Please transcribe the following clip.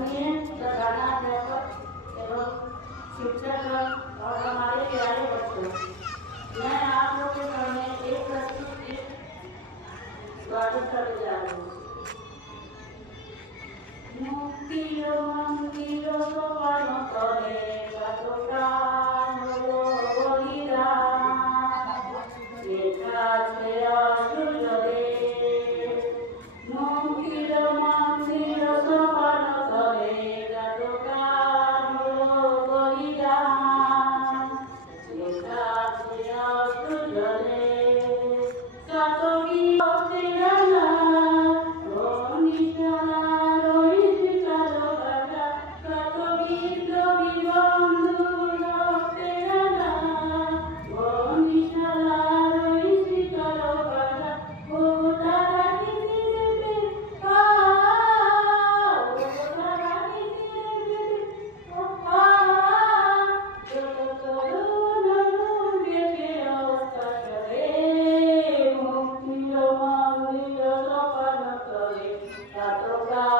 सुनिए तो गाना व्यापक एवं शिक्षक और हमारे प्यारे बच्चों, मैं आप लोग के सामने एक प्रस्तुत गीत स्वागत करने जा रही हूँ। मुक्तिरो मंदिरो सोपान करे कतोकान हलो बलिदान লেখা আছে অসুরে মুক্তির মন্দির সোপান করে কতকাল হলো বলিদান লেখা আছে অসুরে কত বিপদে জানা ঘনিষ্ঠরা রইছে কালো বাধা কত বিপ্লবী বন্ধু রক্তে জানা ঘনিষ্ঠরা Katoka